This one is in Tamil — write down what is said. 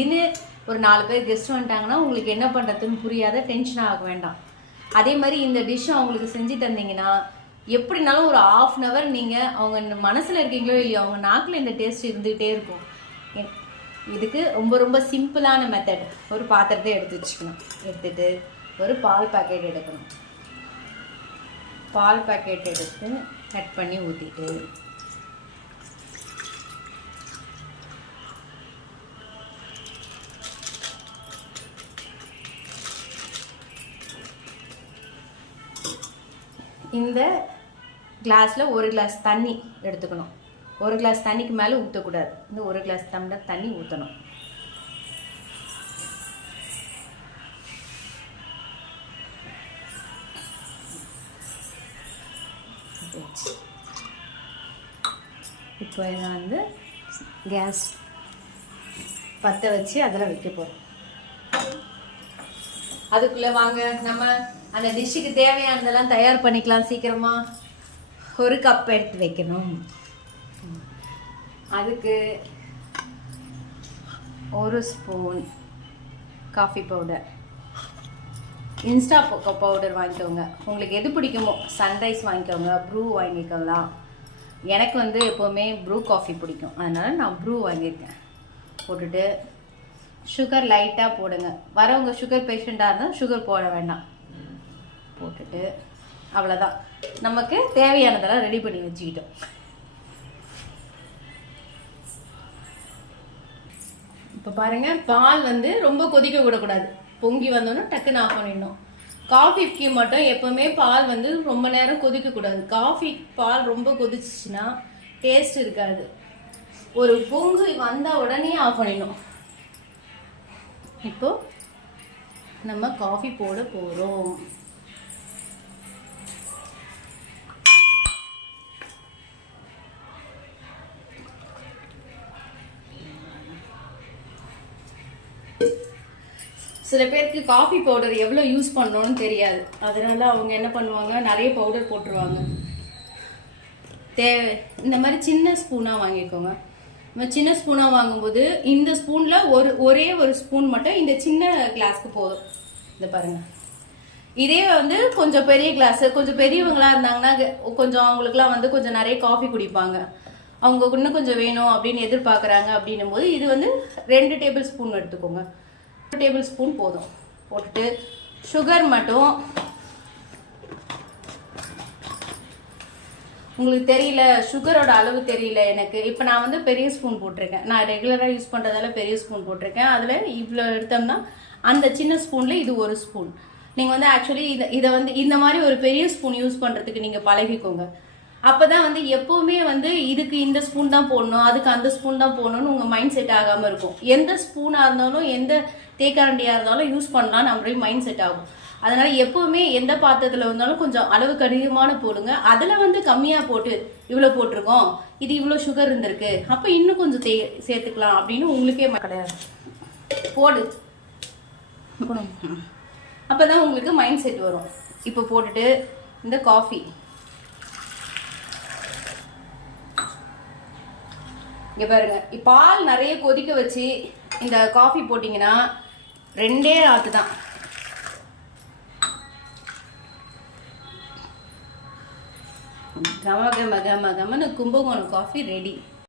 இன்னும் ஒரு 4 பேர் கெஸ்ட் வந்துட்டாங்கன்னா உங்களுக்கு என்ன பண்ணுறதுன்னு புரியாத டென்ஷன் ஆக வேண்டாம். அதே மாதிரி இந்த டிஷ் அவங்களுக்கு செஞ்சு தந்தீங்கன்னா எப்படினாலும் ஒரு 1/2 hour நீங்கள் அவங்க மனசில் இருக்கீங்களோ இல்லையோ அவங்க நாக்கில் இந்த டேஸ்ட் இருந்துகிட்டே இருக்கும். இதுக்கு ரொம்ப ரொம்ப சிம்பிளான மெத்தட். ஒரு பாத்திரத்தை எடுத்து வச்சுக்கணும். எடுத்துட்டு ஒரு பால் பாக்கெட் எடுக்கணும். பால் பாக்கெட் எடுத்து கட் பண்ணி ஊற்றிட்டு இந்த கிளாஸில் 1 கிளாஸ் தண்ணி எடுத்துக்கணும். 1 கிளாஸ் தண்ணிக்கு மேலே ஊற்றக்கூடாது. இந்த 1 கிளாஸ் டம்ளர் தண்ணி ஊற்றணும். இப்போ நான் வந்து கேஸ் பற்ற வச்சு அதில் வைக்க போகிறேன். அதுக்குள்ளே வாங்க நம்ம அந்த டிஷ்ஷுக்கு தேவையானதெல்லாம் தயார் பண்ணிக்கலாம். சீக்கிரமாக ஒரு கப் எடுத்து வைக்கணும். அதுக்கு 1 spoon coffee powder, Insta powder வாங்கிக்கோங்க. உங்களுக்கு எது பிடிக்குமோ, சன்ரைஸ் வாங்கிக்கோங்க, ப்ரூ வாங்கிக்கலாம். எனக்கு வந்து எப்போவுமே ப்ரூ காஃபி பிடிக்கும், அதனால் நான் ப்ரூ வாங்கியிருக்கேன். போட்டுட்டு சுகர் லைட்டாக போடுங்க. வரவங்க சுகர் பேஷண்ட்டாக இருந்தால் சுகர் போட வேண்டாம். போட்டுட்டு அவ்வளோதான், நமக்கு தேவையானதெல்லாம் ரெடி பண்ணி வச்சுக்கிட்டோம். இப்போ பாருங்கள், பால் வந்து ரொம்ப கொதிக்க விடக்கூடாது. பொங்கி வந்தோன்னா டக்குன்னு ஆஃப் பண்ணிடணும். காஃபிக்கு மட்டும் எப்போவுமே பால் வந்து ரொம்ப நேரம் கொதிக்கக்கூடாது. காஃபி பால் ரொம்ப கொதிச்சிச்சுன்னா டேஸ்ட் இருக்காது. ஒரு பொங்கு வந்தால் உடனே ஆஃப் பண்ணிடணும். இப்போ நம்ம காஃபி போட போகிறோம். சில பேருக்கு காஃபி பவுடர் எவ்வளோ யூஸ் பண்ணணும்னு தெரியாது. அதனால அவங்க என்ன பண்ணுவாங்க, நிறைய பவுடர் போட்டுருவாங்க. இந்த மாதிரி சின்ன ஸ்பூனாக வாங்கிக்கோங்க. நம்ம சின்ன ஸ்பூனாக வாங்கும்போது இந்த ஸ்பூனில் ஒரே ஒரு ஸ்பூன் மட்டும் இந்த சின்ன கிளாஸ்க்கு போதும். இந்த பாருங்கள், இதே வந்து கொஞ்சம் பெரிய கிளாஸு, கொஞ்சம் பெரியவங்களாக இருந்தாங்கன்னா கொஞ்சம் அவங்களுக்குலாம் வந்து கொஞ்சம் நிறைய காஃபி குடிப்பாங்க, அவங்க இன்னும் கொஞ்சம் வேணும் அப்படின்னு எதிர்பார்க்குறாங்க. அப்படின்னும் போது இது வந்து 2 டேபிள் ஸ்பூன் எடுத்துக்கோங்க. 2 டேபிள் ஸ்பூன் போதும். போட்டுட்டு சுகர் மட்டும் உங்களுக்கு தெரியல, சுகரோட அளவு தெரியல எனக்கு, இப்போ நான் வந்து பெரிய ஸ்பூன் போட்டிருக்கேன். நான் ரெகுலராக யூஸ் பண்ணுறதால பெரிய ஸ்பூன் போட்டிருக்கேன். அதில் இவ்வளோ எடுத்தோம்னா அந்த சின்ன ஸ்பூனில் இது 1 ஸ்பூன். நீங்கள் வந்து ஆக்சுவலி இதை வந்து இந்த மாதிரி ஒரு பெரிய ஸ்பூன் யூஸ் பண்ணுறதுக்கு நீங்கள் பழகிக்கோங்க. அப்போ தான் வந்து எப்போவுமே வந்து இதுக்கு இந்த ஸ்பூன் தான் போடணும், அதுக்கு அந்த ஸ்பூன் தான் போடணும்னு உங்கள் மைண்ட் செட் ஆகாமல் இருக்கும். எந்த ஸ்பூனாக இருந்தாலும் எந்த தேக்கரண்டியாக இருந்தாலும் யூஸ் பண்ணலாம், நம்மளுடைய மைண்ட் செட் ஆகும். அதனால் எப்போவுமே எந்த பாத்திரத்தில் இருந்தாலும் கொஞ்சம் அளவுக்கு அதிகமான போடுங்க. அதில் வந்து கம்மியாக போட்டு இவ்வளோ போட்டிருக்கோம், இது இவ்வளோ சுகர் இருந்திருக்கு, அப்போ இன்னும் கொஞ்சம் சேர்த்துக்கலாம் அப்படின்னு உங்களுக்கே கிடையாது. போடு, அப்போ தான் உங்களுக்கு மைண்ட் செட் வரும். இப்போ போட்டுட்டு இந்த காஃபி இங்கே பாருங்க, பால் நிறைய கொதிக்க வச்சு இந்த காஃபி போட்டிங்கன்னா 2 ஆத்து தான். கம கம கம கமன்னு கும்பகோணம் காஃபி ரெடி.